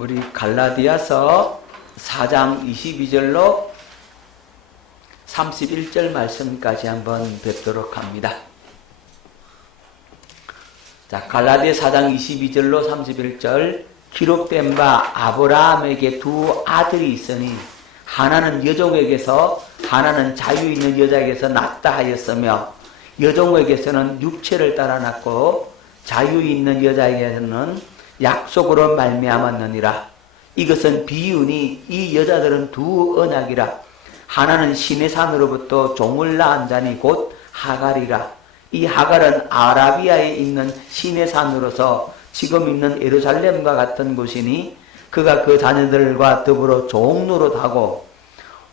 우리 갈라디아서 4장 22절로 31절 말씀까지 한번 뵙도록 합니다. 자, 갈라디아 4장 22절로 31절. 기록된 바 아브라함에게 두 아들이 있으니 하나는 여종에게서 하나는 자유 있는 여자에게서 낳다 하였으며 여종에게서는 육체를 따라 낳고 자유 있는 여자에게서는 약속으로 말미암았느니라. 이것은 비유니 이 여자들은 두 언약이라. 하나는 시내 산으로부터 종을 낳은 자니 곧 하갈이라. 이 하갈은 아라비아에 있는 시내 산으로서 지금 있는 예루살렘과 같은 곳이니 그가 그 자녀들과 더불어 종노릇하고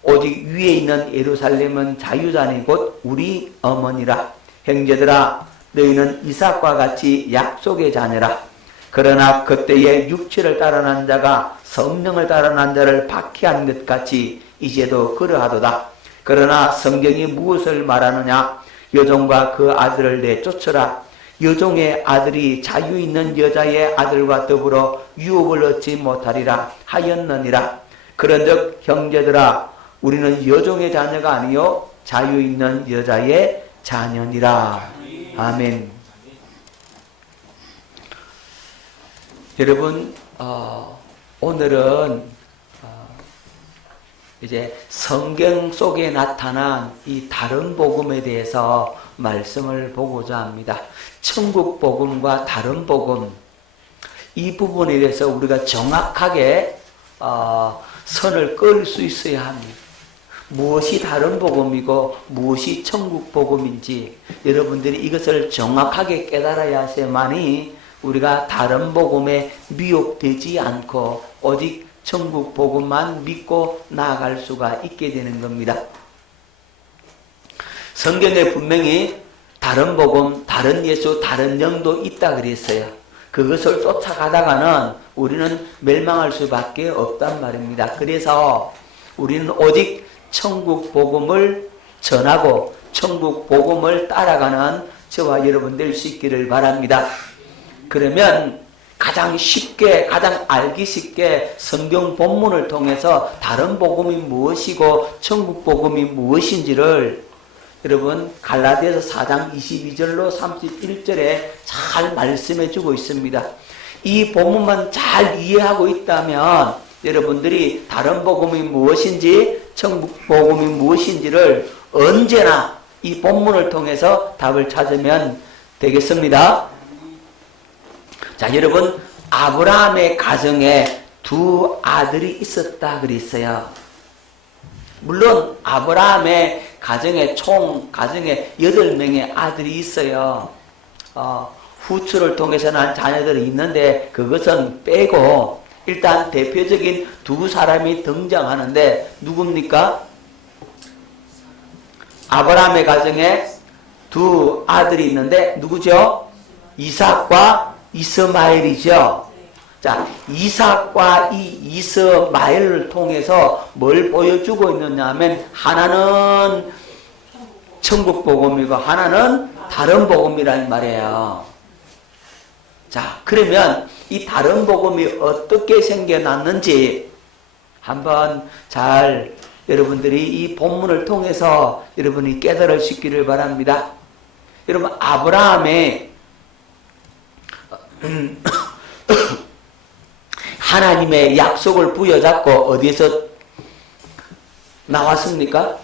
오직 위에 있는 예루살렘은 자유자니 곧 우리 어머니라. 형제들아, 너희는 이삭과 같이 약속의 자녀라. 그러나 그때에 육체를 따라 난 자가 성령을 따라 난 자를 박해한 것 같이 이제도 그러하도다. 그러나 성경이 무엇을 말하느냐? 여종과 그 아들을 내쫓으라. 여종의 아들이 자유 있는 여자의 아들과 더불어 유업을 얻지 못하리라 하였느니라. 그런즉 형제들아, 우리는 여종의 자녀가 아니요 자유 있는 여자의 자녀니라. 아멘. 여러분, 오늘은 이제 성경 속에 나타난 이 다른 복음에 대해서 말씀을 보고자 합니다. 천국 복음과 다른 복음, 이 부분에 대해서 우리가 정확하게 선을 그을 수 있어야 합니다. 무엇이 다른 복음이고 무엇이 천국 복음인지 여러분들이 이것을 정확하게 깨달아야만이 우리가 다른 복음에 미혹되지 않고 오직 천국 복음만 믿고 나아갈 수가 있게 되는 겁니다. 성경에 분명히 다른 복음, 다른 예수, 다른 영도 있다 그랬어요. 그것을 쫓아가다가는 우리는 멸망할 수밖에 없단 말입니다. 그래서 우리는 오직 천국 복음을 전하고 천국 복음을 따라가는 저와 여러분 될 수 있기를 바랍니다. 그러면 가장 쉽게, 가장 알기 쉽게 성경 본문을 통해서 다른 복음이 무엇이고 천국 복음이 무엇인지를 여러분 갈라디아서 4장 22절로 31절에 잘 말씀해 주고 있습니다. 이 본문만 잘 이해하고 있다면 여러분들이 다른 복음이 무엇인지 천국 복음이 무엇인지를 언제나 이 본문을 통해서 답을 찾으면 되겠습니다. 자, 여러분, 아브라함의 가정에 두 아들이 있었다 그랬어요. 물론 아브라함의 가정에 총 8명의 아들이 있어요. 후추를 통해서 난 자녀들이 있는데 그것은 빼고 일단 대표적인 두 사람이 등장하는데 누굽니까? 아브라함의 가정에 두 아들이 있는데 누구죠? 이삭과 이스마엘이죠. 자, 이삭과 이 이스마엘을 통해서 뭘 보여주고 있느냐 하면 하나는 천국 복음이고 하나는 다른 복음이란 말이에요. 자, 그러면 이 다른 복음이 어떻게 생겨났는지 한번 잘 여러분들이 이 본문을 통해서 여러분이 깨달을 수 있기를 바랍니다. 여러분, 아브라함의 하나님의 약속을 부여잡고 어디에서 나왔습니까?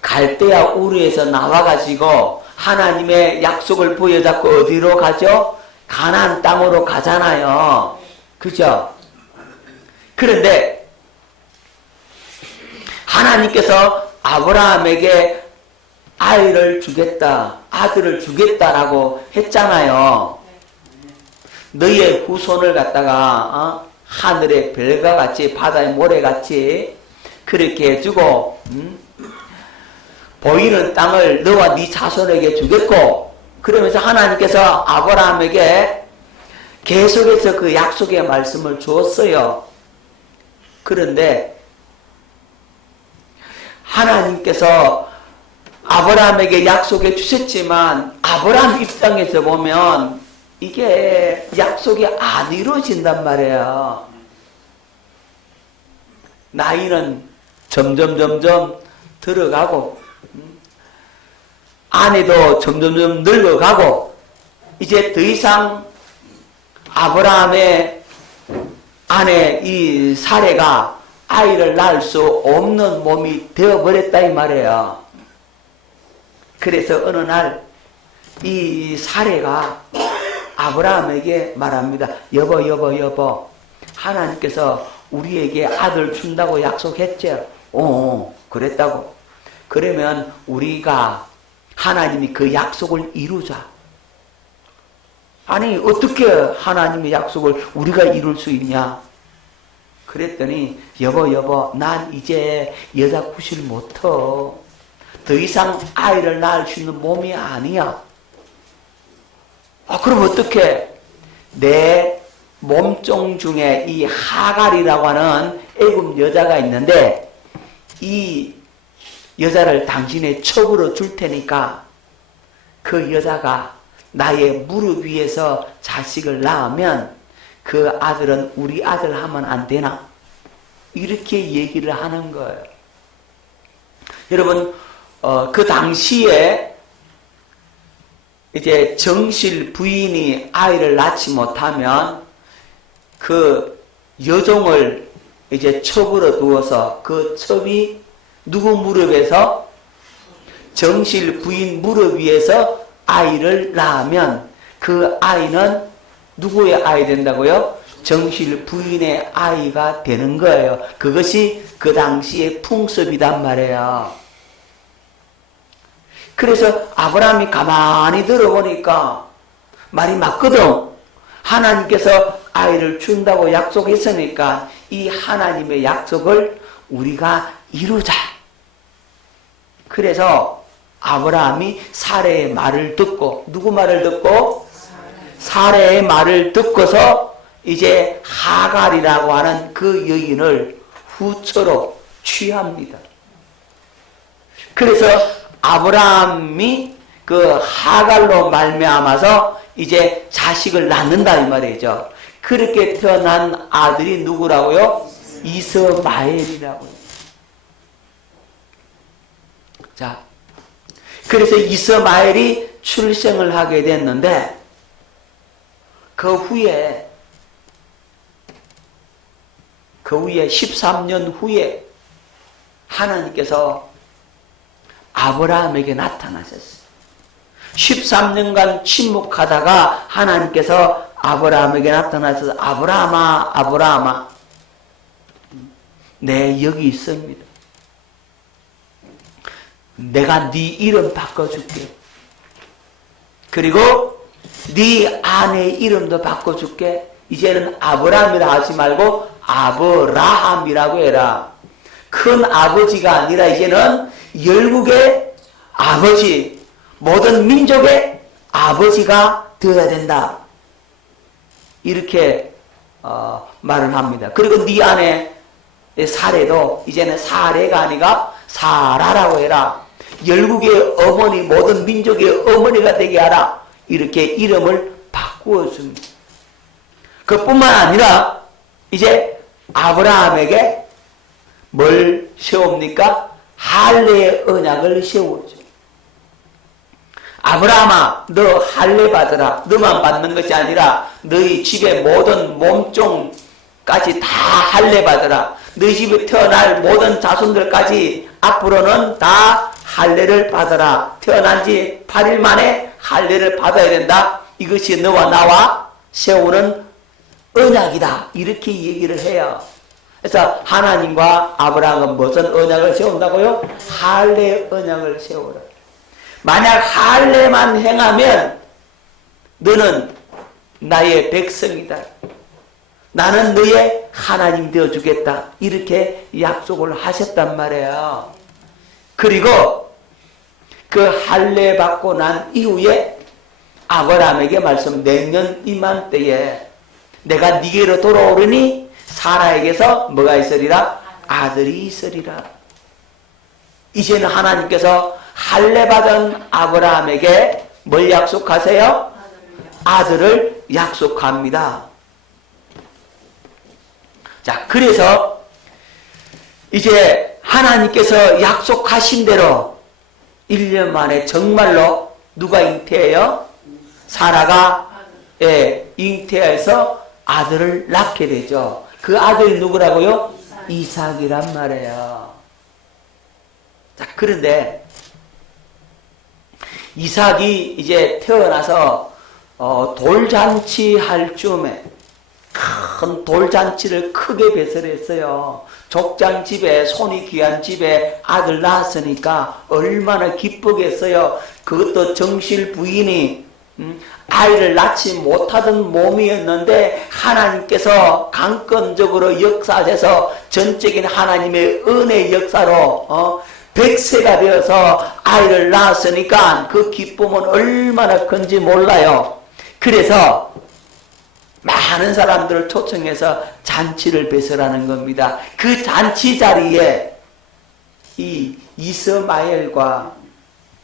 갈대아 우르에서 나와가지고 하나님의 약속을 부여잡고 어디로 가죠? 가나안 땅으로 가잖아요. 그죠? 그런데 하나님께서 아브라함에게 아이를 주겠다, 아들을 주겠다라고 했잖아요. 너희의 후손을 갖다가 하늘의 별과 같이 바다의 모래같이 그렇게 해주고 보이는 땅을 너와 네 자손에게 주겠고, 그러면서 하나님께서 아브라함에게 계속해서 그 약속의 말씀을 주었어요. 그런데 하나님께서 아브라함에게 약속해 주셨지만 아브라함 입장에서 보면 이게 약속이 안 이루어진단 말이에요. 나이는 점점 들어가고 아내도 점점 늙어가고 이제 더 이상 아브라함의 아내 이 사레가 아이를 낳을 수 없는 몸이 되어버렸다 이 말이에요. 그래서 어느 날 이 사레가 아브라함에게 말합니다. 여보 하나님께서 우리에게 아들 준다고 약속했죠. 그랬다고. 그러면 우리가 하나님이 그 약속을 이루자. 아니 어떻게 하나님의 약속을 우리가 이룰 수 있냐. 그랬더니 여보 난 이제 여자 구실 못해. 더 이상 아이를 낳을 수 있는 몸이 아니야. 그럼 어떻게? 내 몸종 중에 이 하갈이라고 하는 애굽 여자가 있는데 이 여자를 당신의 첩으로 줄 테니까 그 여자가 나의 무릎 위에서 자식을 낳으면 그 아들은 우리 아들 하면 안 되나? 이렇게 얘기를 하는 거예요. 여러분 그 당시에 이제 정실 부인이 아이를 낳지 못하면 그 여종을 이제 첩으로 두어서 그 첩이 누구 무릎에서? 정실 부인 무릎 위에서 아이를 낳으면 그 아이는 누구의 아이 된다고요? 정실 부인의 아이가 되는 거예요. 그것이 그 당시의 풍습이단 말이에요. 그래서 아브라함이 가만히 들어보니까 말이 맞거든. 하나님께서 아이를 준다고 약속했으니까 이 하나님의 약속을 우리가 이루자. 그래서 아브라함이 사레의 말을 듣고, 누구 말을 듣고? 사레의 말을 듣고서 이제 하갈이라고 하는 그 여인을 후처로 취합니다. 그래서 아브라함이 그 하갈로 말미암아서 이제 자식을 낳는다 이 말이죠. 그렇게 태어난 아들이 누구라고요? 이스마엘이라고요. 자, 그래서 이스마엘이 출생을 하게 됐는데 그 후에 13년 후에 하나님께서 아브라함에게 나타나셨어요. 13년간 침묵하다가 하나님께서 아브라함에게 나타나셔서 아브라함아 네 여기 있습니다. 내가 네 이름 바꿔줄게. 그리고 네 아내 이름도 바꿔줄게. 이제는 아브라함이라 하지 말고 아브라함이라고 해라. 큰 아버지가 아니라 이제는 열국의 아버지, 모든 민족의 아버지가 되어야 된다. 이렇게 말을 합니다. 그리고 네 아내 사레도 이제는 사레가 아니라 사라라고 해라. 열국의 어머니, 모든 민족의 어머니가 되게 하라. 이렇게 이름을 바꾸어 줍니다. 그뿐만 아니라 이제 아브라함에게 뭘 세웁니까? 할례의 언약을 세우죠. 아브라함아, 너 할례 받으라. 너만 받는 것이 아니라 너희 집의 모든 몸종까지 다 할례 받으라. 너희 집에 태어날 모든 자손들까지 앞으로는 다 할례를 받아라. 태어난 지 8일 만에 할례를 받아야 된다. 이것이 너와 나와 세우는 언약이다. 이렇게 얘기를 해요. 그래서 하나님과 아브라함은 무슨 언약을 세운다고요? 할례 언약을 세우라. 만약 할례만 행하면 너는 나의 백성이다. 나는 너의 하나님 되어주겠다. 이렇게 약속을 하셨단 말이에요. 그리고 그 할례 받고 난 이후에 아브라함에게 말씀, 내년 이맘때에 내가 네게로 돌아오르니 사라에게서 뭐가 있으리라? 아들이 있으리라. 이제는 하나님께서 할례 받은 아브라함에게 뭘 약속하세요? 아들을 약속합니다. 자, 그래서 이제 하나님께서 약속하신 대로 1년 만에 정말로 누가 잉태해요? 사라가 잉태해서 아들을 낳게 되죠. 그 아들이 누구라고요? 이삭이란 말이에요. 자, 그런데 이삭이 이제 태어나서 돌잔치 할 즈음에 큰 돌잔치를 크게 배설했어요. 족장 집에, 손이 귀한 집에 아들 낳았으니까 얼마나 기쁘겠어요. 그것도 정실 부인이 아이를 낳지 못하던 몸이었는데 하나님께서 강권적으로 역사하셔서 전적인 하나님의 은혜 역사로 100세가 되어서 아이를 낳았으니까 그 기쁨은 얼마나 큰지 몰라요. 그래서 많은 사람들을 초청해서 잔치를 배설하는 겁니다. 그 잔치 자리에 이 이스마엘과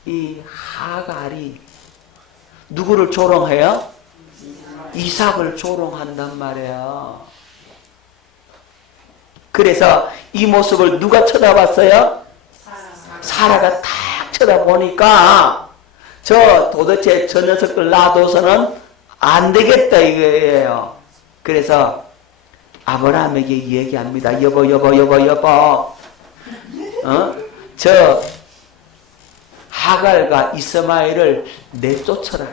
이 하갈이 누구를 조롱해요? 이삭을 조롱한단 말이에요. 그래서 이 모습을 누가 쳐다봤어요? 사라가 딱 쳐다보니까 도대체 저 녀석을 놔둬서는 안 되겠다 이거예요. 그래서 아브라함에게 얘기합니다. 여보. 저 하갈과 이스마엘을 내쫓아라.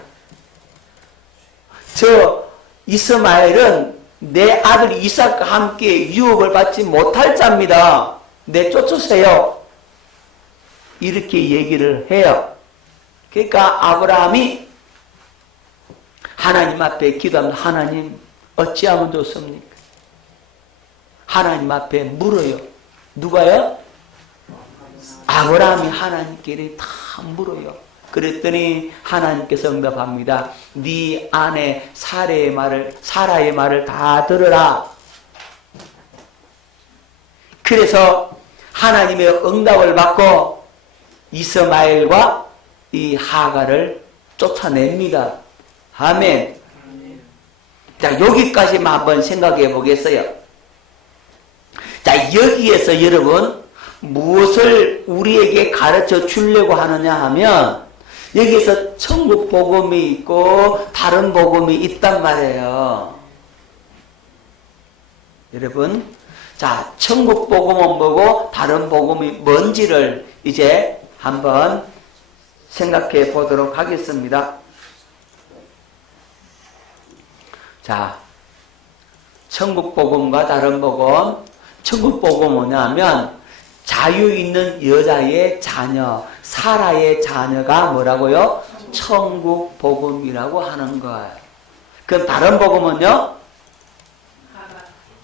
저 이스마엘은 내 아들 이삭과 함께 유업을 받지 못할 자입니다. 내쫓으세요. 이렇게 얘기를 해요. 그러니까 아브라함이 하나님 앞에 기도합니다. 하나님 어찌하면 좋습니까? 하나님 앞에 물어요. 누가요? 아브라함이 하나님께 다 물어요. 그랬더니 하나님께서 응답합니다. 네 아내 사라의 말을 다 들으라. 그래서 하나님의 응답을 받고 이스마엘과 이 하갈을 쫓아냅니다. 아멘. 자, 여기까지만 한번 생각해 보겠어요. 자, 여기에서 여러분 무엇을 우리에게 가르쳐 주려고 하느냐 하면 여기서 천국 복음이 있고 다른 복음이 있단 말이에요. 여러분, 자, 천국 복음은 뭐고 다른 복음이 뭔지를 이제 한번 생각해 보도록 하겠습니다. 자, 천국 복음과 다른 복음. 천국 복음은 뭐냐면 자유 있는 여자의 자녀, 사라의 자녀가 뭐라고요? 천국 복음이라고 하는 거예요. 그럼 다른 복음은요?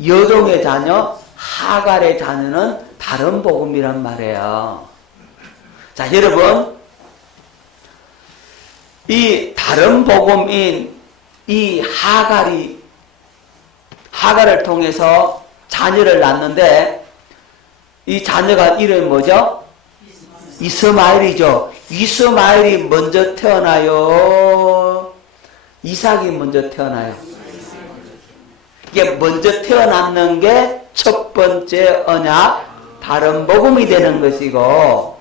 여종의 자녀, 하갈의 자녀는 다른 복음이란 말이에요. 자, 여러분, 이 다른 복음인 이 하갈을 통해서 자녀를 낳는데 이 자녀가 이름이 뭐죠? 이스마엘이죠. 이스마엘이 먼저 태어나요? 이삭이 먼저 태어나요? 이게 먼저 태어났는 게 첫 번째 언약, 다른 복음이 되는 것이고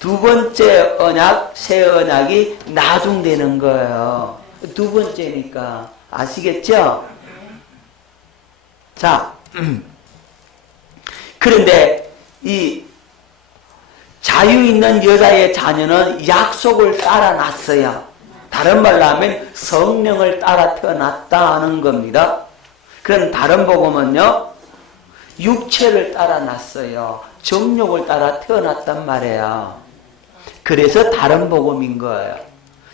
두 번째 언약, 새 언약이 나중되는 거예요. 두 번째니까 아시겠죠? 자, 그런데 이 자유 있는 여자의 자녀는 약속을 따라 났어요. 다른 말로 하면 성령을 따라 태어났다는 겁니다. 그럼 다른 복음은요, 육체를 따라 났어요. 정욕을 따라 태어났단 말이에요. 그래서 다른 복음인 거예요.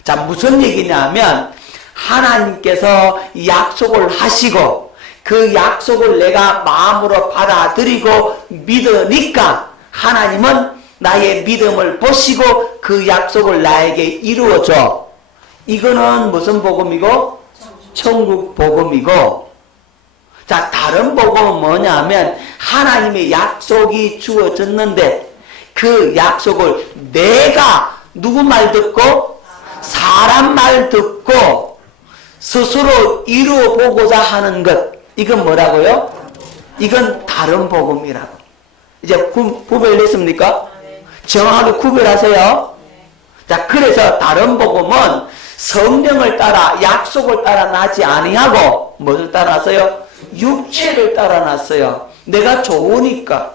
자, 무슨 얘기냐면 하나님께서 약속을 하시고 그 약속을 내가 마음으로 받아들이고 믿으니까 하나님은 나의 믿음을 보시고 그 약속을 나에게 이루어줘. 이거는 무슨 복음이고? 천국 복음이고. 자, 다른 복음은 뭐냐면 하나님의 약속이 주어졌는데 그 약속을 내가 누구 말 듣고? 사람 말 듣고 스스로 이루어 보고자 하는 것, 이건 뭐라고요? 이건 다른 복음이라고. 이제 구별됐습니까? 정확하게 구별하세요. 자, 그래서 다른 복음은 성령을 따라 약속을 따라 나지 아니하고 무엇을 따라 났어요? 육체를 따라 났어요. 내가 좋으니까,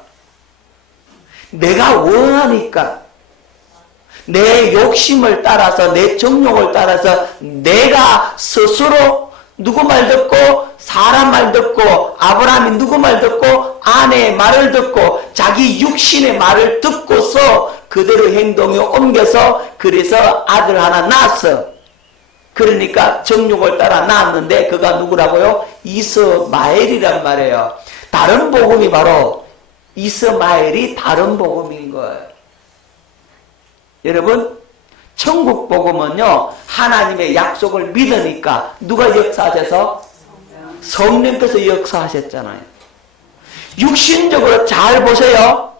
내가 원하니까, 내 욕심을 따라서, 내 정욕을 따라서 내가 스스로 누구 말 듣고, 사람 말 듣고, 아브라함이 누구 말 듣고, 아내의 말을 듣고, 자기 육신의 말을 듣고서 그대로 행동에 옮겨서 그래서 아들 하나 낳았어. 그러니까 정욕을 따라 낳았는데 그가 누구라고요? 이스마엘이란 말이에요. 다른 복음이 바로 이스마엘이 다른 복음인 거예요. 여러분, 천국 복음은요, 하나님의 약속을 믿으니까 누가 역사하셔서? 성령께서 역사하셨잖아요. 육신적으로 잘 보세요.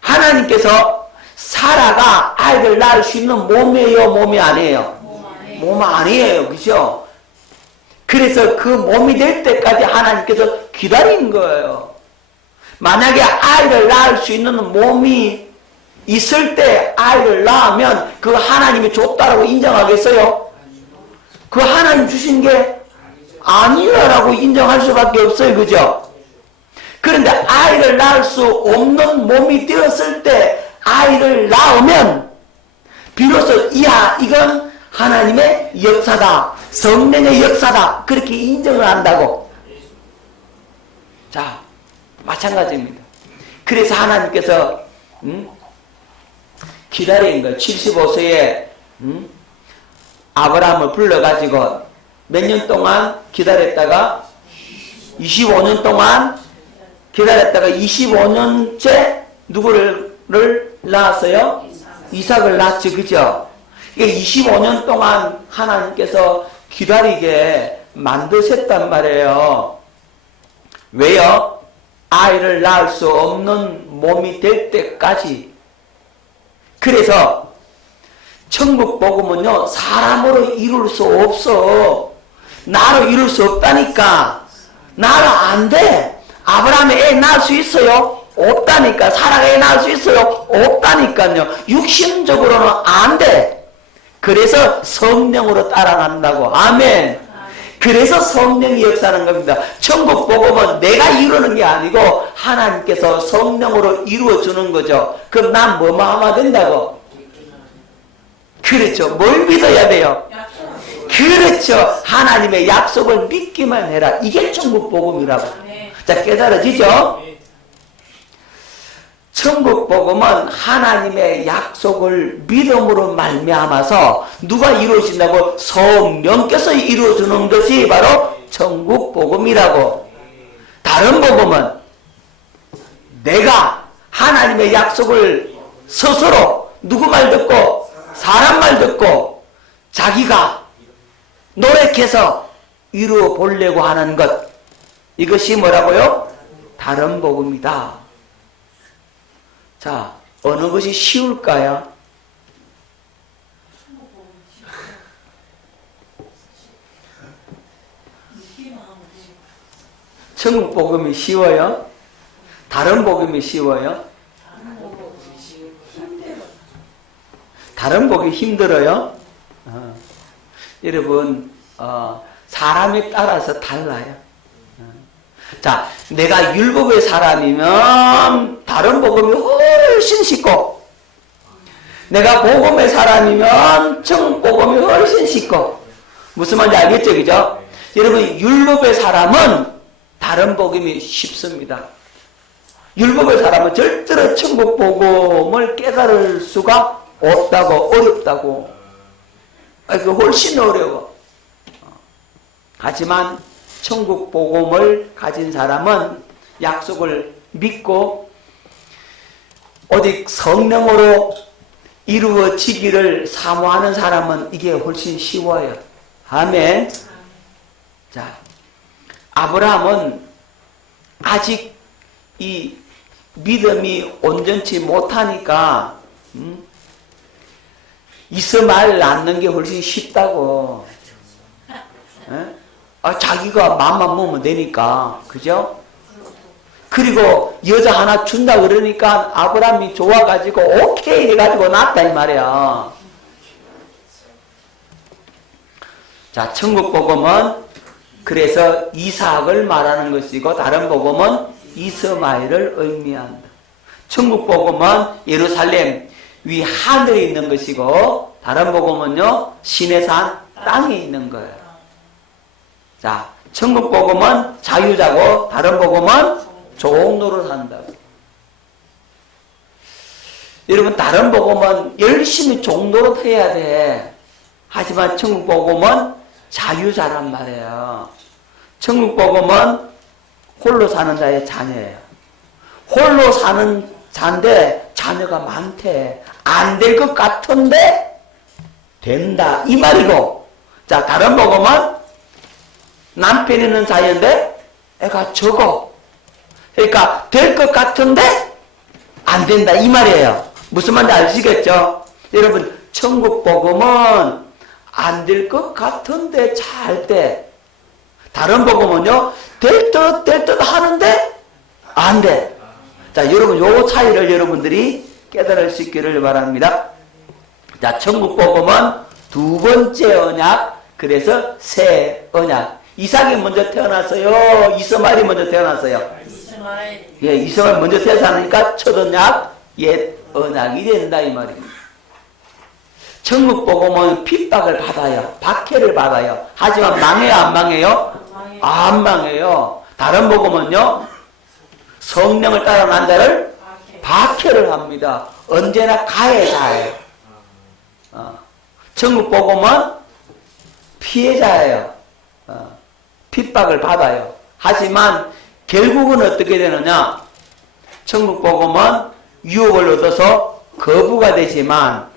하나님께서 사라가 아이를 낳을 수 있는 몸이에요, 몸이 아니에요? 몸 아니에요, 그죠? 그래서 그 몸이 될 때까지 하나님께서 기다린 거예요. 만약에 아이를 낳을 수 있는 몸이 있을 때 아이를 낳으면 그 하나님이 줬다라고 인정하겠어요? 그 하나님 주신 게 아니라고 인정할 수밖에 없어요, 그죠? 그런데 아이를 낳을 수 없는 몸이 되었을 때 아이를 낳으면 비로소 이건 하나님의 역사다, 성령의 역사다, 그렇게 인정을 한다고. 자, 마찬가지입니다. 그래서 하나님께서 기다린 걸 75세에 아브라함을 불러가지고 몇 년 동안 기다렸다가 25년 동안 기다렸다가 25년째 누구를 낳았어요? 이삭을 낳았지, 그죠? 이게 25년 동안 하나님께서 기다리게 만드셨단 말이에요. 왜요? 아이를 낳을 수 없는 몸이 될 때까지. 그래서 천국 복음은요, 사람으로 이룰 수 없어. 나로 이룰 수 없다니까. 나로 안 돼. 아브라함이 애 낳을 수 있어요? 없다니까. 사라가 애 낳을 수 있어요? 없다니까요. 육신적으로는 안 돼. 그래서 성령으로 따라간다고. 아멘. 그래서 성령이 역사하는 겁니다. 천국 복음은 내가 이루는 게 아니고 하나님께서 성령으로 이루어주는 거죠. 그럼 난 뭐만 하면 된다고? 그렇죠. 뭘 믿어야 돼요? 그렇죠. 하나님의 약속을 믿기만 해라. 이게 천국 복음이라고. 자, 깨달아지죠? 천국 복음은 하나님의 약속을 믿음으로 말미암아서 누가 이루어진다고? 성령께서 이루어주는 것이 바로 천국 복음이라고. 다른 복음은 내가 하나님의 약속을 스스로 누구 말 듣고 사람 말 듣고 자기가 노력해서 이루어 보려고 하는 것, 이것이 뭐라고요? 다른 복음이다. 자, 어느 것이 쉬울까요? 천국 복음이 쉬워요? 다른 복음이 쉬워요? 다른 복음이 힘들어요? 여러분, 사람에 따라서 달라요. 자, 내가 율법의 사람이면 다른 복음이 훨씬 쉽고, 내가 복음의 사람이면 천국 복음이 훨씬 쉽고. 무슨 말인지 알겠죠, 그죠? 여러분, 율법의 사람은 다른 복음이 쉽습니다. 율법의 사람은 절대로 천국 복음을 깨달을 수가 없다고, 어렵다고. 그 훨씬 어려워. 하지만 천국 복음을 가진 사람은 약속을 믿고 오직 성령으로 이루어지기를 사모하는 사람은 이게 훨씬 쉬워요. 아멘. 자, 아브라함은 아직 이 믿음이 온전치 못하니까 이스마엘 낳는 게 훨씬 쉽다고. 예? 자기가 마음만 먹으면 되니까. 그죠? 그리고 여자 하나 준다 그러니까 아브라함이 좋아가지고 오케이 해가지고 낳았다 이 말이야. 자, 천국 복음은 그래서 이삭을 말하는 것이고 다른 복음은 이스마엘을 의미한다. 천국 복음은 예루살렘 위 하늘에 있는 것이고 다른 복음은요 신의 산 땅에 있는 거예요. 자, 천국 복음은 자유자고 다른 복음은 종로를 한다고. 여러분 다른 복음은 열심히 종로를 해야 돼. 하지만 천국 복음은 자유자란 말이에요. 천국 복음은 홀로 사는 자의 자녀예요. 홀로 사는 자인데 자녀가 많대. 안 될 것 같은데 된다 이 말이고. 자, 다른 복음은 남편 있는 자녀인데 애가 적어. 그러니까 될 것 같은데 안 된다 이 말이에요. 무슨 말인지 아시겠죠? 여러분 천국 복음은 안 될 것 같은데 잘 때, 다른 복음은요 될 듯 하는데 안 돼. 자, 여러분 요 차이를 여러분들이 깨달을 수 있기를 바랍니다. 자, 천국 복음은 두 번째 언약, 그래서 새 언약. 이삭이 먼저 태어났어요? 이스마엘이 먼저 태어났어요? 이스마엘. 예, 이스마엘 먼저 태어나니까 첫 언약, 옛 언약이 된다 이 말입니다. 천국 복음은 핍박을 받아요. 박해를 받아요. 하지만 망해요, 안 망해요? 안 망해요. 다른 복음은요 성령을 따라 난 자를 박해를 합니다. 언제나 가해자예요. 천국 복음은 피해자예요. 핍박을 받아요. 하지만 결국은 어떻게 되느냐? 천국 복음은 유업을 얻어서 거부가 되지만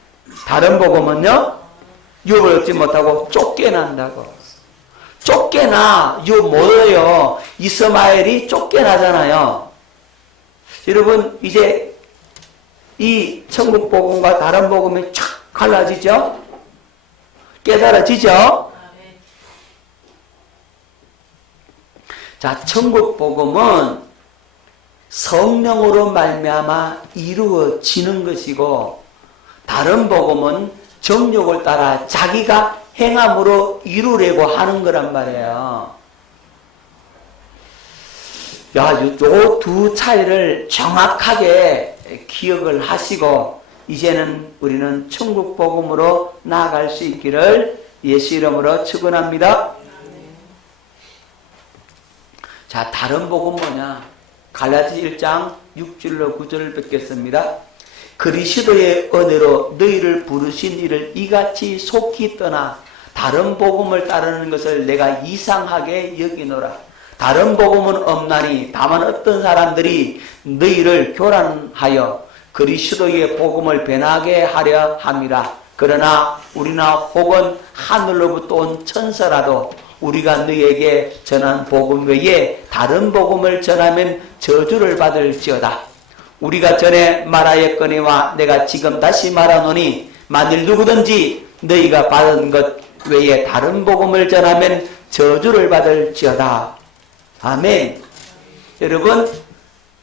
다른 복음은요 유업을 얻지 못하고 쫓겨난다고. 쫓겨나 유업 못 얻어요. 이스마엘이 쫓겨나잖아요. 여러분 이제 이 천국 복음과 다른 복음이 촥 갈라지죠? 깨달아지죠? 자, 천국 복음은 성령으로 말미암아 이루어지는 것이고 다른 복음은 정욕을 따라 자기가 행함으로 이루려고 하는 거란 말이에요. 야, 요 두 차이를 정확하게 기억을 하시고 이제는 우리는 천국 복음으로 나아갈 수 있기를 예수 이름으로 축원합니다. 자, 다른 복음 뭐냐? 갈라디아 1장 6절로 9절을 뵙겠습니다. 그리스도의 은혜로 너희를 부르신 이를 이같이 속히 떠나 다른 복음을 따르는 것을 내가 이상하게 여기노라. 다른 복음은 없나니 다만 어떤 사람들이 너희를 교란하여 그리스도의 복음을 변하게 하려 함이라. 그러나 우리나 혹은 하늘로부터 온 천사라도 우리가 너희에게 전한 복음 외에 다른 복음을 전하면 저주를 받을지어다. 우리가 전에 말하였거니와 내가 지금 다시 말하노니 만일 누구든지 너희가 받은 것 외에 다른 복음을 전하면 저주를 받을지어다. 아멘. 여러분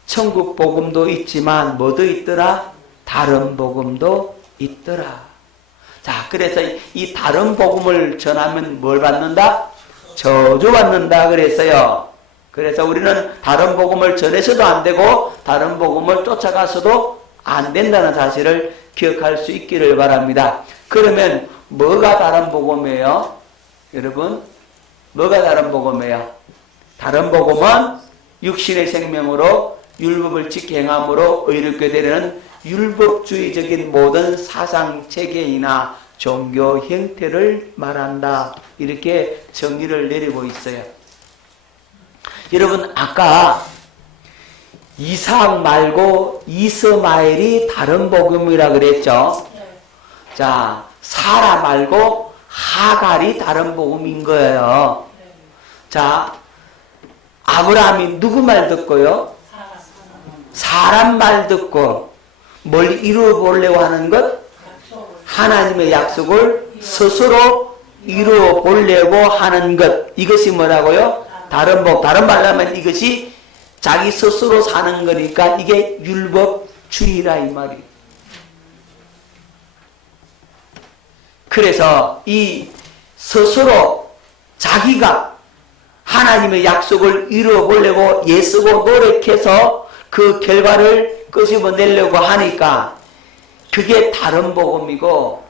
천국 복음도 있지만 뭐도 있더라? 다른 복음도 있더라. 자, 그래서 이 다른 복음을 전하면 뭘 받는다? 저주받는다 그랬어요. 그래서 우리는 다른 복음을 전해서도 안 되고 다른 복음을 쫓아가서도 안 된다는 사실을 기억할 수 있기를 바랍니다. 그러면 뭐가 다른 복음이에요? 여러분 뭐가 다른 복음이에요? 다른 복음은 육신의 생명으로 율법을 지켜 행함으로 의롭게 되려는 율법주의적인 모든 사상 체계이나 종교 형태를 말한다. 이렇게 정의를 내리고 있어요. 여러분 아까 이삭 말고 이스마엘이 다른 복음이라 그랬죠. 자, 사라 말고 하갈이 다른 복음인 거예요. 자, 아브라함이 누구 말 듣고요? 사람 말 듣고 뭘 이루어 보려고 하는 것? 하나님의 약속을 스스로 이루어 보려고 하는 것. 이것이 뭐라고요? 다른 법. 다른 말로 하면 이것이 자기 스스로 사는 거니까 이게 율법주의라 이 말이에요. 그래서 이 스스로 자기가 하나님의 약속을 이루어 보려고 애쓰고 노력해서 그 결과를 끄집어내려고 하니까 그게 다른 복음이고,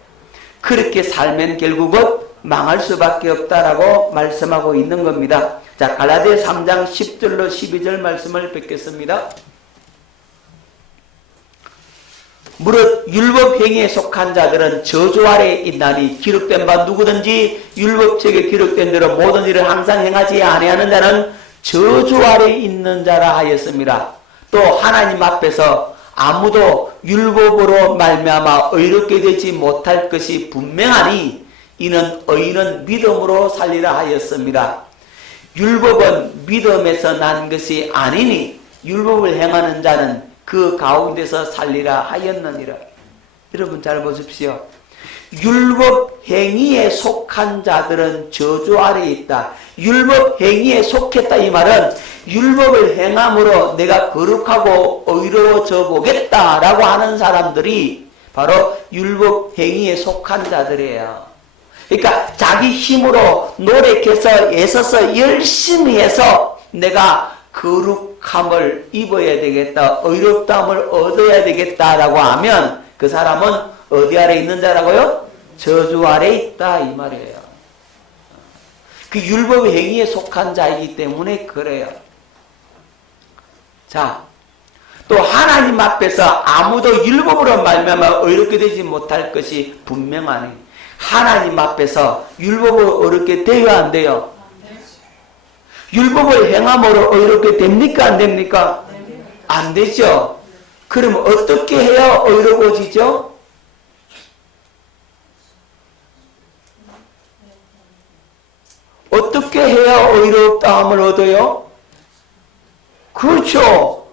그렇게 살면 결국은 망할 수밖에 없다라고 말씀하고 있는 겁니다. 자, 갈라디아 3장 10절로 12절 말씀을 뵙겠습니다. 무릇 율법 행위에 속한 자들은 저주 아래에 있나니 기록된 바 누구든지 율법책에 기록된 대로 모든 일을 항상 행하지 아니하는 자는 저주 아래에 있는 자라 하였습니다. 또 하나님 앞에서 아무도 율법으로 말미암아 의롭게 되지 못할 것이 분명하니 이는 의인은 믿음으로 살리라 하였습니다. 율법은 믿음에서 난 것이 아니니 율법을 행하는 자는 그 가운데서 살리라 하였느니라. 여러분 잘 보십시오. 율법 행위에 속한 자들은 저주 아래에 있다. 율법 행위에 속했다 이 말은 율법을 행함으로 내가 거룩하고 의로워져 보겠다라고 하는 사람들이 바로 율법 행위에 속한 자들이에요. 그러니까 자기 힘으로 노력해서 애써서 열심히 해서 내가 거룩함을 입어야 되겠다, 의롭다함을 얻어야 되겠다라고 하면 그 사람은 어디 아래 있는 자라고요? 저주 아래 있다 이 말이에요. 그 율법 행위에 속한 자이기 때문에 그래요. 자, 또 하나님 앞에서 아무도 율법으로 말미암아 의롭게 되지 못할 것이 분명하니 하나님 앞에서 율법으로 의롭게 돼야 안 돼요? 율법을 행함으로 의롭게 됩니까? 안 됩니까? 안 되죠. 그럼 어떻게 해야 의로워지죠? 어떻게 해야 의롭다함을 얻어요? 그렇죠.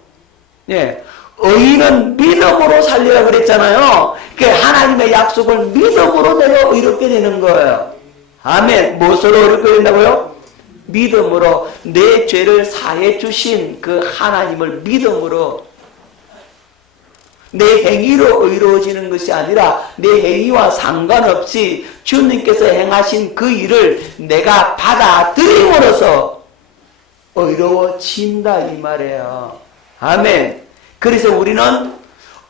예. 의인은 믿음으로 살리라 그랬잖아요. 그러니까 하나님의 약속을 믿음으로 내가 의롭게 되는 거예요. 아멘. 무엇으로 의롭게 된다고요? 믿음으로 내 죄를 사해 주신 그 하나님을 믿음으로, 내 행위로 의로워지는 것이 아니라 내 행위와 상관없이 주님께서 행하신 그 일을 내가 받아들임으로써 의로워진다 이 말이에요. 아멘. 그래서 우리는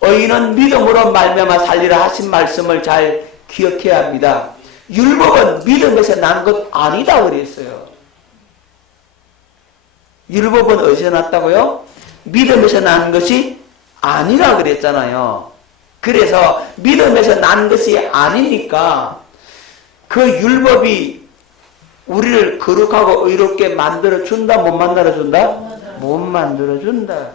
의인은 믿음으로 말미암아 살리라 하신 말씀을 잘 기억해야 합니다. 율법은 믿음에서 난 것 아니다 그랬어요. 율법은 어디서 났다고요? 믿음에서 난 것이 아니라 그랬잖아요. 그래서 믿음에서 난 것이 아니니까 그 율법이 우리를 거룩하고 의롭게 만들어준다? 못 만들어준다? 못 만들어준다.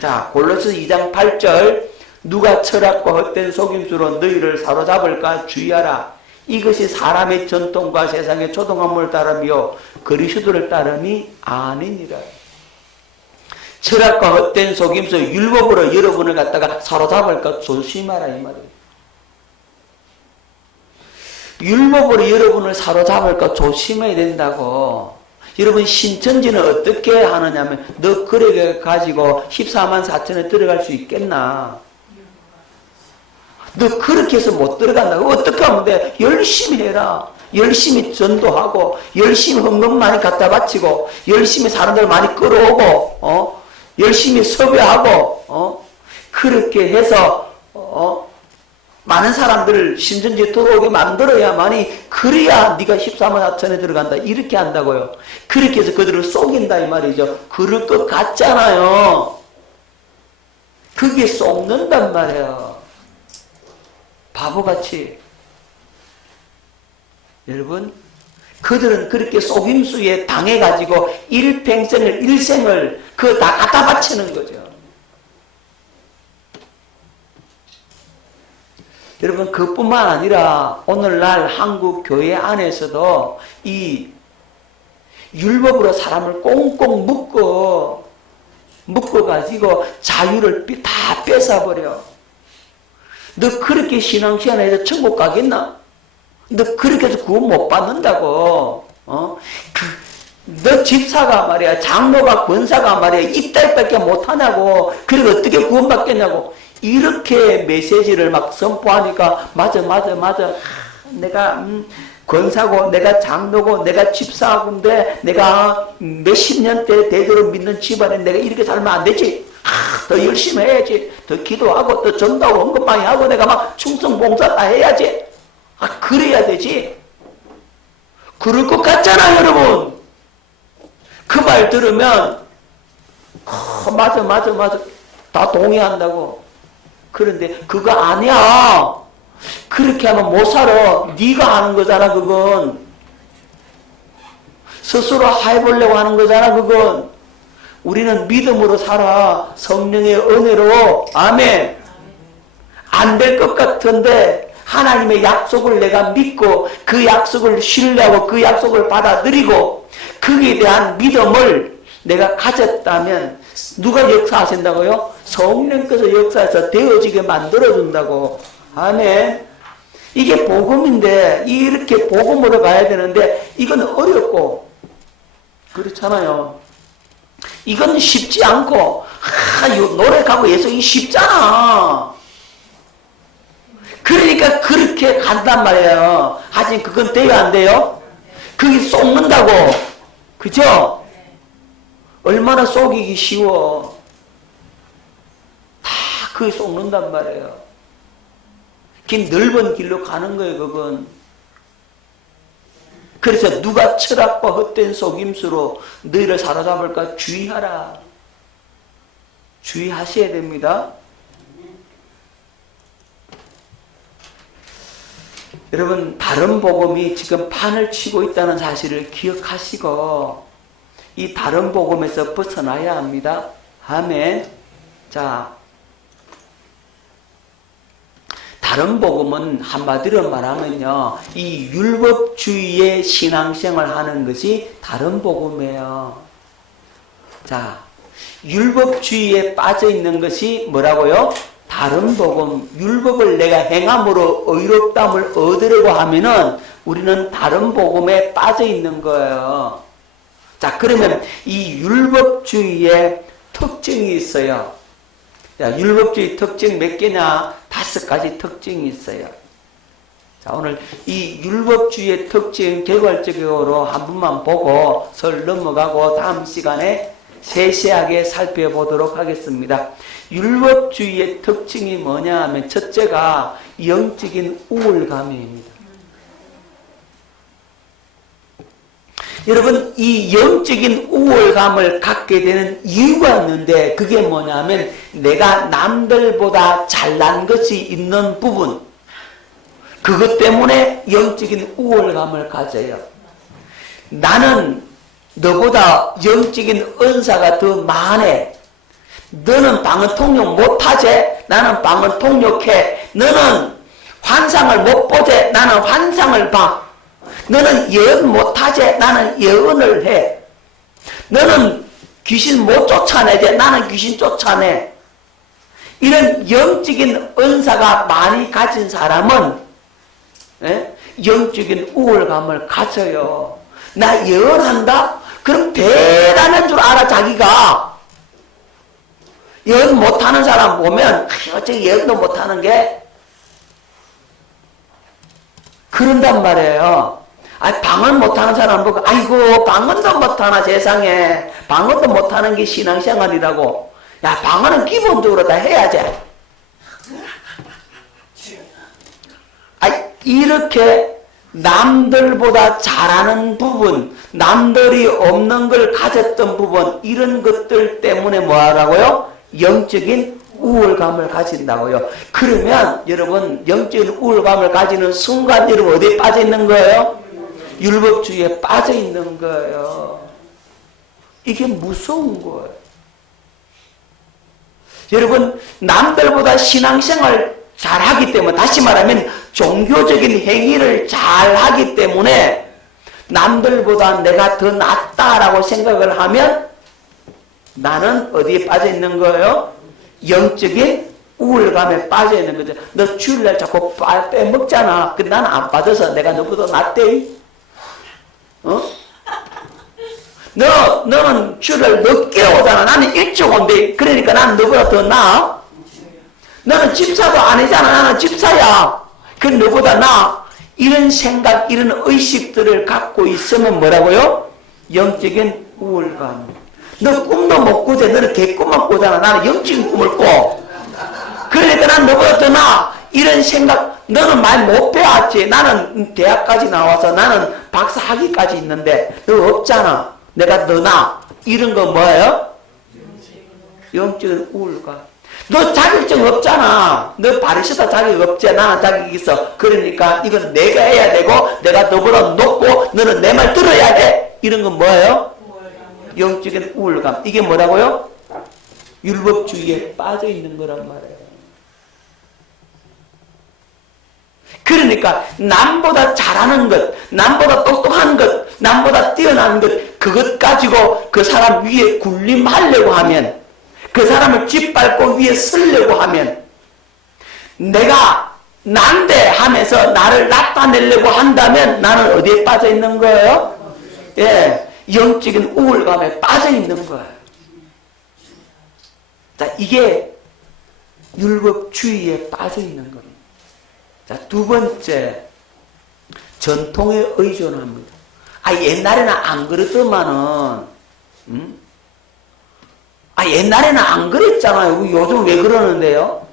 자, 골로새 2장 8절 누가 철학과 헛된 속임수로 너희를 사로잡을까 주의하라. 이것이 사람의 전통과 세상의 초등학문을 따르며 그리스도를 따름이 아니니라. 철학과 헛된 속임수 율법으로 여러분을 갖다가 사로잡을까 조심하라 이 말이에요. 율법으로 여러분을 사로잡을까 조심해야 된다고. 여러분 신천지는 어떻게 하느냐면 너 그렇게 가지고 14만 4천에 들어갈 수 있겠나? 너 그렇게 해서 못 들어간다고. 어떻게 하면 돼? 열심히 해라. 열심히 전도하고 열심히 헌금 많이 갖다 바치고 열심히 사람들 많이 끌어오고 열심히 섭외하고 그렇게 해서 많은 사람들을 신천지에 들어오게 만들어야만이 그래야 네가 14만 4천에 들어간다 이렇게 한다고요. 그렇게 해서 그들을 속인다 이 말이죠. 그럴 것 같잖아요. 그게 속는단 말이에요. 바보같이. 여러분 그들은 그렇게 속임수에 당해가지고 일평생을 일생을 그거 다 갖다 바치는 거죠. 여러분 그뿐만 아니라 오늘날 한국 교회 안에서도 이 율법으로 사람을 꽁꽁 묶어가지고 자유를 다 뺏어버려. 너 그렇게 신앙생활해서 천국 가겠나? 너 그렇게 해서 구원 못 받는다고. 너 집사가 말이야, 장로가 권사가 말이야, 이딸밖에 못하냐고. 그리고 어떻게 구원받겠냐고. 이렇게 메시지를 막 선포하니까 맞아. 내가 권사고 내가 장로고 내가 집사하고인데 내가 몇십 년대 대대로 믿는 집안에 내가 이렇게 살면 안 되지. 더 열심히 해야지. 더 기도하고 더 전도하고 헌금 많이 하고 내가 막 충성 봉사 다 해야지. 그래야 되지. 그럴 것 같잖아, 여러분. 그 말 들으면 맞아. 다 동의한다고. 그런데 그거 아니야. 그렇게 하면 못 살아. 네가 하는 거잖아, 그건. 스스로 해보려고 하는 거잖아, 그건. 우리는 믿음으로 살아. 성령의 은혜로. 아멘. 안 될 것 같은데 하나님의 약속을 내가 믿고 그 약속을 신뢰하고 그 약속을 받아들이고 거기에 대한 믿음을 내가 가졌다면 누가 역사하신다고요? 성령께서 역사해서 되어지게 만들어준다고. 아멘. 이게 복음인데 이렇게 복음으로 가야 되는데 이건 어렵고 그렇잖아요. 이건 쉽지 않고 노력하고 예수이 쉽잖아. 그러니까 그렇게 간단 말이에요. 하지만 그건 돼요, 안 돼요? 그게 속는다고. 그죠? 얼마나 속이기 쉬워. 다 그게 속는단 말이에요. 긴 넓은 길로 가는 거예요, 그건. 그래서 누가 철학과 헛된 속임수로 너희를 사로잡을까 주의하라. 주의하셔야 됩니다. 여러분, 다른 복음이 지금 판을 치고 있다는 사실을 기억하시고 이 다른 복음에서 벗어나야 합니다. 아멘. 자, 다른 복음은 한마디로 말하면요, 이 율법주의의 신앙생활을 하는 것이 다른 복음이에요. 자, 율법주의에 빠져 있는 것이 뭐라고요? 다른 복음. 율법을 내가 행함으로 의롭다함을 얻으려고 하면은 우리는 다른 복음에 빠져 있는 거예요. 자, 그러면 이 율법주의의 특징이 있어요. 자, 율법주의 특징 몇 개냐? 5가지 특징이 있어요. 자, 오늘 이 율법주의의 특징 개괄적으로 한 번만 보고 설 넘어가고 다음 시간에 세세하게 살펴보도록 하겠습니다. 율법주의의 특징이 뭐냐 하면 첫째가 영적인 우월감입니다. 여러분, 이 영적인 우월감을 갖게 되는 이유가 있는데 그게 뭐냐면 내가 남들보다 잘난 것이 있는 부분, 그것 때문에 영적인 우월감을 가져요. 나는 너보다 영적인 은사가 더 많네. 너는 방언 통역 못하지? 나는 방언 통역해. 너는 환상을 못 보지? 나는 환상을 봐. 너는 예언 못하지? 나는 예언을 해. 너는 귀신 못 쫓아내지? 나는 귀신 쫓아내. 이런 영적인 은사가 많이 가진 사람은 영적인 우월감을 가져요. 나 예언한다? 그럼 대단한 줄 알아, 자기가. 예언 못하는 사람 보면 어째 예언도 못하는 게 그런단 말이에요. 방언 못하는 사람 보고 아이고 방언도 못하나 세상에. 방언도 못하는 게 신앙생활이라고. 야, 방언은 기본적으로 다 해야지. 이렇게 남들보다 잘하는 부분, 남들이 없는 걸 가졌던 부분, 이런 것들 때문에 뭐하라고요? 영적인 우월감을 가진다고요. 그러면 여러분, 영적인 우월감을 가지는 순간 여러분 어디에 빠져 있는 거예요? 율법주의에 빠져 있는 거예요. 이게 무서운 거예요. 여러분, 남들보다 신앙생활 잘하기 때문에, 다시 말하면 종교적인 행위를 잘하기 때문에 남들보다 내가 더 낫다라고 생각을 하면 나는 어디에 빠져 있는 거예요? 영적인 우울감에 빠져 있는 거죠. 너 주일날 자꾸 빼먹잖아. 근데 나는 안 빠져서 내가 너보다 낫대. 어? 너는 주일날 늦게 오잖아. 나는 일찍 온대. 그러니까 나는 너보다 더 나아. 너는 집사도 아니잖아. 나는 집사야. 그 너보다 나아. 이런 생각, 이런 의식들을 갖고 있으면 뭐라고요? 영적인 우울감. 너 꿈도 못 꾸지. 너는 개꿈만 꾸잖아. 나는 영적인 꿈을 꿔. 그러니까 난 너보다 더 나아. 이런 생각, 너는 많이 못 배웠지. 나는 대학까지 나와서 나는 박사 학위까지 있는데 너 없잖아. 내가 더 나아. 이런 거 뭐예요? 영적인 우울감. 너 자격증 없잖아. 너 바리스타 자격 없지. 나는 자격이 있어. 그러니까 이건 내가 해야 되고 내가 너보다 높고 너는 내 말 들어야 돼. 이런 건 뭐예요? 영적인 우울감. 이게 뭐라고요? 율법주의에 빠져 있는 거란 말이에요. 그러니까 남보다 잘하는 것, 남보다 똑똑한 것, 남보다 뛰어난 것, 그것 가지고 그 사람 위에 군림하려고 하면, 그 사람을 짓밟고 위에 서려고 하면, 내가 난데 하면서 나를 나타내려고 한다면 나는 어디에 빠져 있는 거예요? 예, 영적인 우울감에 빠져 있는 거예요. 자, 이게 율법주의에 빠져 있는 겁니다. 자, 두 번째, 전통에 의존합니다. 옛날에는 안 그랬더만은, 옛날에는 안 그랬잖아요. 요즘 왜 그러는데요?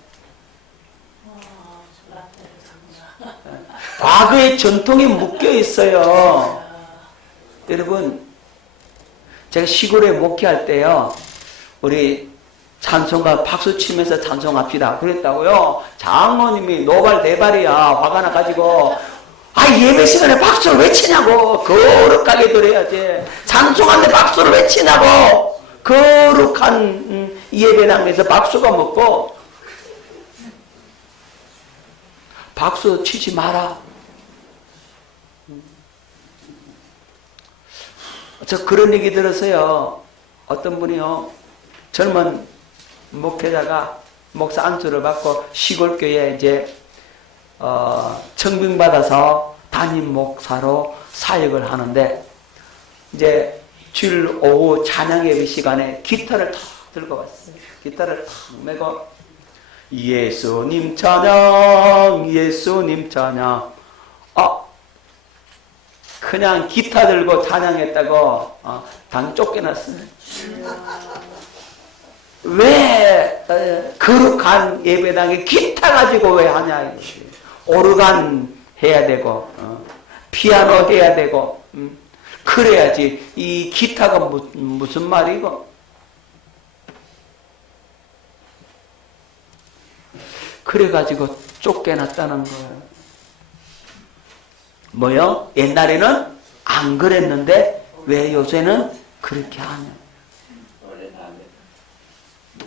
과거의 전통에 묶여 있어요. 여러분, 제가 시골에 목회할 때요, 우리 찬송가 박수 치면서 찬송합시다. 그랬다고요? 장모님이 노발대발이야. 화가 나가지고, 예배 시간에 박수를 왜 치냐고. 거룩하게 드려야지. 찬송하는데 박수를 왜 치냐고. 거룩한 예배당에서 박수가 먹고, 박수 치지 마라. 저 그런 얘기 들었어요. 어떤 분이요, 젊은 목회자가 목사 안수를 받고 시골교회에 이제 청빙받아서 담임 목사로 사역을 하는데, 이제 주일 오후 찬양 예배 시간에 기타를 탁 들고 왔어요. 기타를 탁 메고 예수님 찬양, 예수님 찬양. 그냥 기타 들고 찬양했다고 당 쫓겨났어요. 왜 거룩한 예배당에 기타 가지고 왜 하냐. 오르간 해야 되고 피아노 해야 되고 그래야지. 이 기타가 무슨 말이고. 그래가지고 쫓겨났다는 거예요. 뭐요? 옛날에는 안 그랬는데 왜 요새는 그렇게 하냐.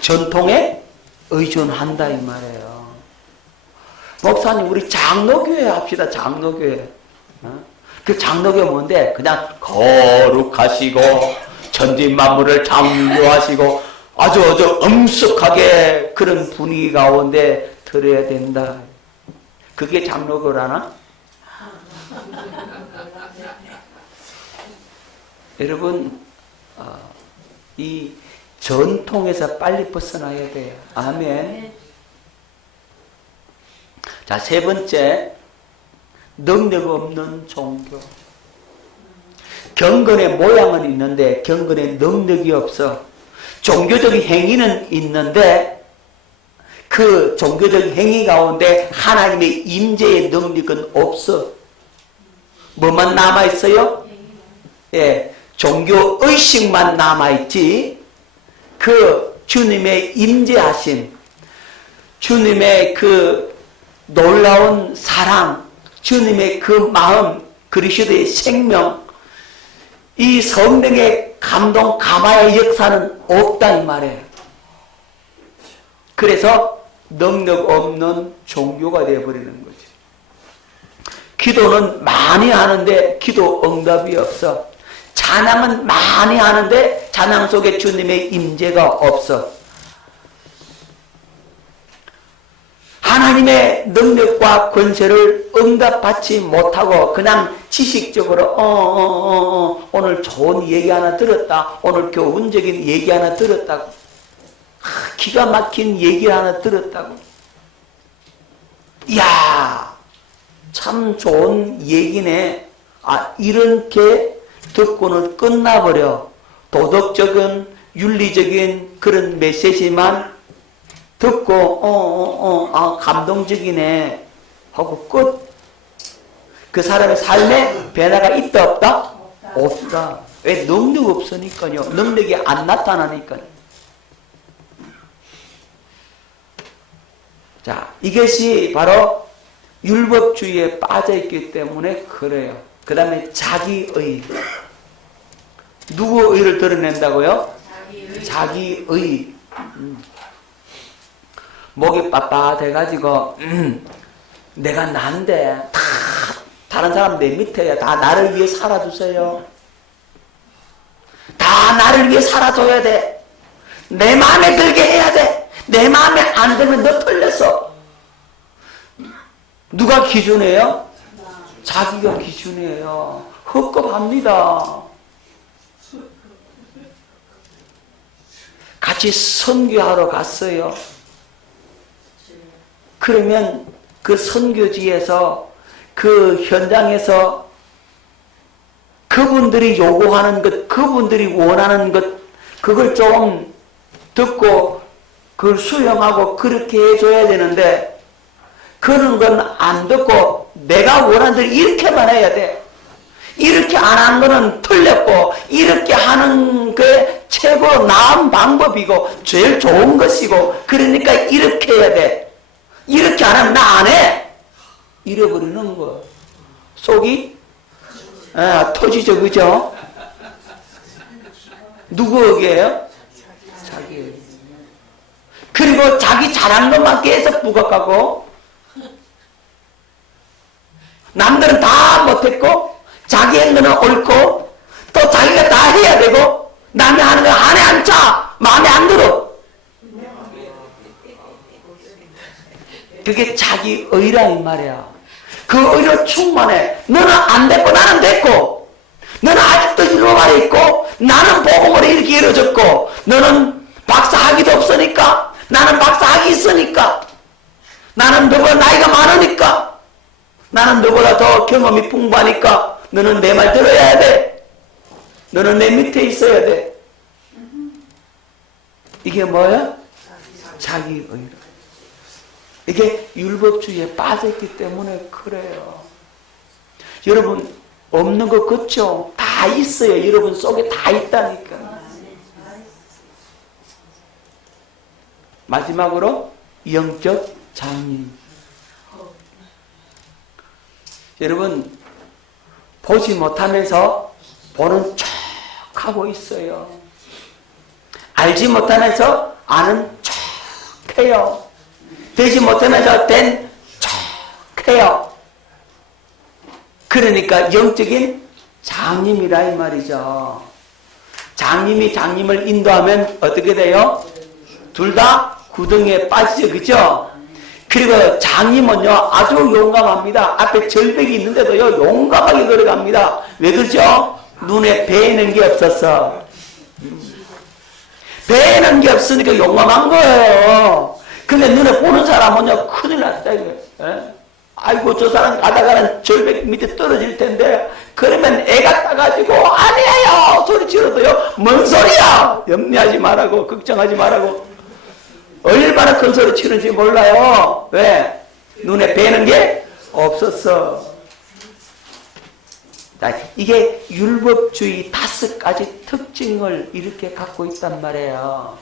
전통에 의존한다 이 말이에요. 목사님, 우리 장로교회 합시다. 장로교회. 그 장로교회 뭔데? 그냥 거룩하시고 천지 만물을 창조하시고 아주 엄숙하게 그런 분위기 가운데 들어야 된다. 그게 장로교라나? 여러분, 이 전통에서 빨리 벗어나야 돼요. 아멘. 자, 세 번째, 능력 없는 종교. 경건의 모양은 있는데 경건의 능력이 없어. 종교적인 행위는 있는데 그 종교적인 행위 가운데 하나님의 임재의 능력은 없어. 뭐만 남아있어요? 예, 종교의식만 남아있지. 그 주님의 임재하심, 주님의 그 놀라운 사랑, 주님의 그 마음, 그리스도의 생명, 이 성령의 감동, 감화의 역사는 없다 이 말이에요. 그래서 능력 없는 종교가 되어버리는 거지. 기도는 많이 하는데 기도 응답이 없어. 찬양은 많이 하는데 찬양 속에 주님의 임재가 없어. 하나님의 능력과 권세를 응답받지 못하고 그냥 지식적으로 오늘 좋은 얘기 하나 들었다. 오늘 교훈적인 얘기 하나 들었다고. 기가 막힌 얘기 하나 들었다고. 이야, 참 좋은 얘기네. 이렇게 듣고는 끝나버려. 도덕적인, 윤리적인 그런 메시지만 듣고 감동적이네 하고 끝. 그 사람의 삶에 변화가 있다 없다? 없다. 왜? 능력 없으니까요. 능력이 안 나타나니까요. 자, 이것이 바로 율법주의에 빠져있기 때문에 그래요. 그 다음에 자기의. 누구 의를 드러낸다고요? 자기의. 목이 빳빳해가지고 내가 난데 다른 사람 내 밑에야. 다 나를 위해 살아주세요. 다 나를 위해 살아줘야 돼. 내 마음에 들게 해야 돼. 내 마음에 안 들면 너 틀렸어. 누가 기준이에요? 자기가 기준이에요. 헛겁합니다. 같이 선교하러 갔어요. 그러면 그 선교지에서 그 현장에서 그분들이 요구하는 것, 그분들이 원하는 것, 그걸 좀 듣고 그걸 수용하고 그렇게 해줘야 되는데 그런 건 안 듣고 내가 원하는 대로 이렇게만 해야 돼. 이렇게 안 하는 거는 틀렸고 이렇게 하는 게 최고로 나은 방법이고 제일 좋은 것이고 그러니까 이렇게 해야 돼. 이렇게 안 하면 나 안 해. 잃어버리는 거. 속이 터지죠, 그죠? 누구에게요? 자기에게. 그리고 자기 잘한 것만 계속 부각하고 남들은 다 못했고 자기 한 거는 옳고 또 자기가 다 해야 되고 남이 하는 거 안에 안 차. 마음에 안 들어. 그게 자기 의라 이 말이야. 그 의로 충만해. 너는 안 됐고 나는 됐고 너는 아직도 율법 있고 나는 복음으로 이렇게 이루어졌고 너는 박사학위도 없으니까 나는 박사학위 있으니까 나는 너보다 나이가 많으니까 나는 너보다 더 경험이 풍부하니까 너는 내 말 들어야 돼. 너는 내 밑에 있어야 돼. 이게 뭐야? 자기 의라. 이게 율법주의에 빠졌기 때문에 그래요. 여러분 없는 거 그렇죠? 다 있어요. 여러분 속에 다 있다니까. 마지막으로 영적 장님. 여러분 보지 못하면서 보는 척 하고 있어요. 알지 못하면서 아는 척 해요. 되지 못하면서 된 척 해요. 그러니까 영적인 장님이라 이 말이죠. 장님이 장님을 인도하면 어떻게 돼요? 둘 다 구덩이에 빠지죠. 그죠? 그리고 장님은요 아주 용감합니다. 앞에 절벽이 있는데도요 용감하게 걸어갑니다. 왜 그러죠? 눈에 배이는 게 없었어. 배이는 게 없으니까 용감한 거예요. 근데 눈에 보는 사람은요 큰일 났다 이거. 아이고 저 사람 가다가는 절벽 밑에 떨어질 텐데 그러면 애가 따가지고 아니에요 소리 지르도요 뭔 소리야 염려하지 말라고 걱정하지 말라고. 얼마나 큰 소리 치는지 몰라요. 왜? 눈에 뵈는 게 없었어. 자, 이게 율법주의 5가지 특징을 이렇게 갖고 있단 말이에요.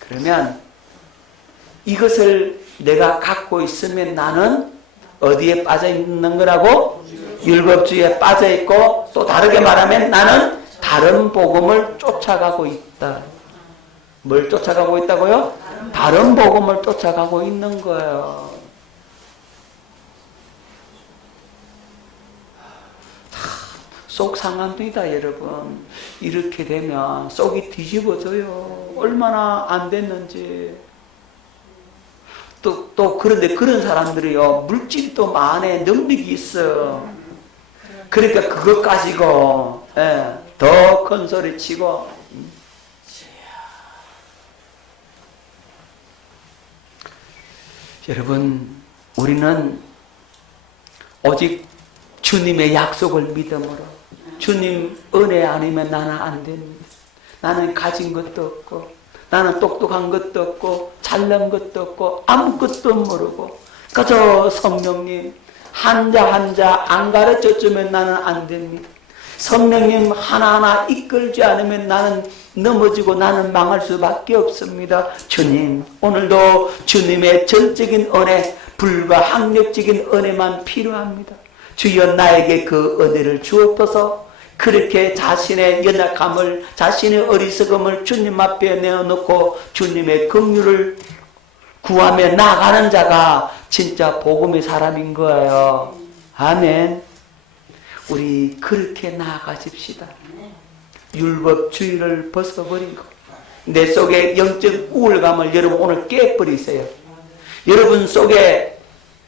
그러면 이것을 내가 갖고 있으면 나는 어디에 빠져 있는 거라고? 율법주의에 빠져 있고 또 다르게 말하면 나는 다른 복음을 쫓아가고 있다. 뭘 쫓아가고 있다고요? 다른 복음을 쫓아가고 있는 거예요. 속 상합니다, 여러분. 이렇게 되면 속이 뒤집어져요. 얼마나 안 됐는지. 또 그런데 그런 사람들이요, 물질이 또 많아, 능력이 있어. 그러니까 그것 가지고, 예, 더 큰 소리 치고. 여러분, 우리는 오직 주님의 약속을 믿음으로, 주님 은혜 아니면 나는 안 됩니다. 나는 가진 것도 없고, 나는 똑똑한 것도 없고, 잘난 것도 없고, 아무것도 모르고, 그저 성령님 한자 한자 안 가르쳐주면 나는 안 됩니다. 성령님 하나하나 이끌지 않으면 나는 넘어지고 나는 망할 수밖에 없습니다. 주님, 오늘도 주님의 전적인 은혜, 불가항력적인 은혜만 필요합니다. 주여 나에게 그 은혜를 주옵소서. 그렇게 자신의 연약함을, 자신의 어리석음을 주님 앞에 내어놓고 주님의 긍휼을 구하며 나가는 자가 진짜 복음의 사람인 거예요. 아멘. 우리 그렇게 나아가십시다. 율법주의를 벗어버리고 내 속에 영적 우울감을 여러분 오늘 깨버리세요. 여러분 속에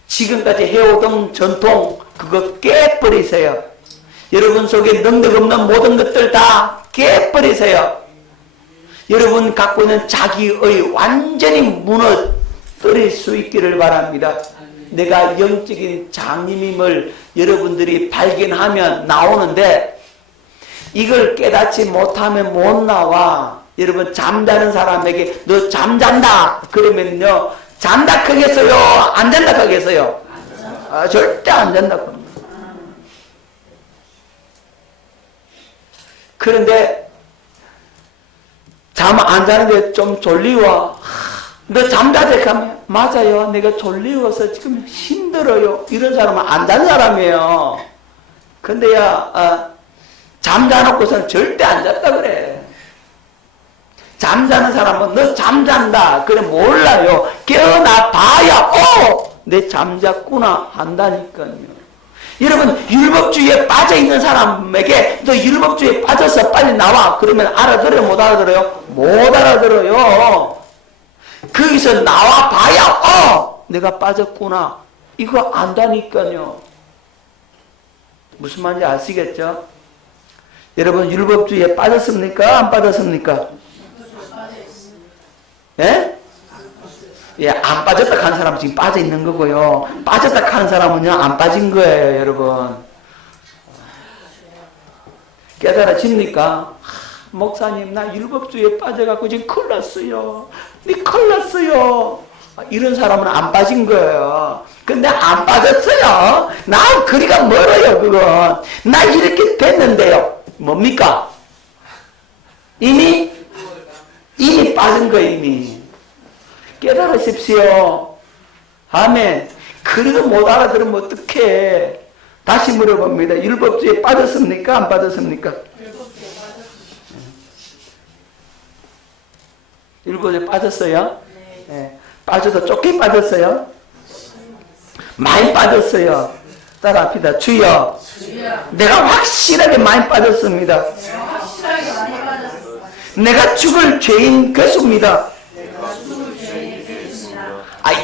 지금까지 해오던 전통 그거 깨버리세요. 여러분 속에 능력 없는 모든 것들 다 깨버리세요. 여러분 갖고 있는 자기의 완전히 무너뜨릴 수 있기를 바랍니다. 내가 영적인 장님임을 여러분들이 발견하면 나오는데 이걸 깨닫지 못하면 못 나와. 여러분 잠자는 사람에게 너 잠잔다 그러면요 잔다 하겠어요? 안 잔다 하겠어요? 절대 안 잔다고 합니다. 그런데 잠 안 자는데 좀 졸리워. 너 잠자대 가면 맞아요. 내가 졸리워서 지금 힘들어요. 이런 사람은 안 잔 사람이에요. 근데야 잠자놓고서는 절대 안 잤다 그래. 잠자는 사람은 너 잠잔다 그래 몰라요. 깨어나 봐야 내 잠잤구나 한다니까요. 여러분 율법주의에 빠져있는 사람에게 너 율법주의에 빠져서 빨리 나와 그러면 알아들어요? 못 알아들어요? 못 알아들어요. 거기서 나와 봐야 내가 빠졌구나 이거 안다니까요. 무슨 말인지 아시겠죠? 여러분 율법주의에 빠졌습니까? 안 빠졌습니까? 예? 예, 안 빠졌다 하는 사람은 지금 빠져 있는 거고요. 빠졌다 하는 사람은요, 안 빠진 거예요, 여러분. 깨달아집니까? 목사님, 나 율법주의에 빠져갖고 지금 큰일 났어요. 큰일 났어요. 이런 사람은 안 빠진 거예요. 근데 안 빠졌어요. 나 거리가 멀어요, 그건. 나 이렇게 됐는데요. 뭡니까? 이미 빠진 거예요, 이미. 깨달으십시오. 아멘. 그래도 못 알아들으면 어떡해. 다시 물어봅니다. 율법주의에 빠졌습니까? 안 빠졌습니까? 율법주의에 빠졌어요? 네. 빠져도 쫓겨 빠졌어요? 많이 빠졌어요. 따라합시다. 주여. 내가 확실하게 많이 빠졌습니다. 내가 죽을 죄인 괴수입니다.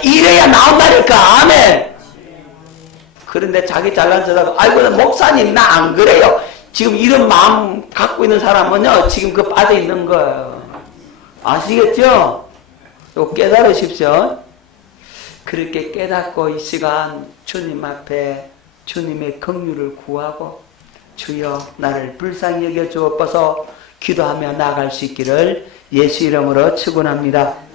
이래야 나온다니까. 아멘. 그런데 자기 잘난 척하고 아이고 목사님 나 안 그래요. 지금 이런 마음 갖고 있는 사람은요 지금 그 빠져 있는 거예요. 아시겠죠? 이거 깨달으십시오. 그렇게 깨닫고 이 시간 주님 앞에 주님의 긍휼을 구하고 주여 나를 불쌍히 여겨 주옵소서 기도하며 나아갈 수 있기를 예수 이름으로 축원합니다.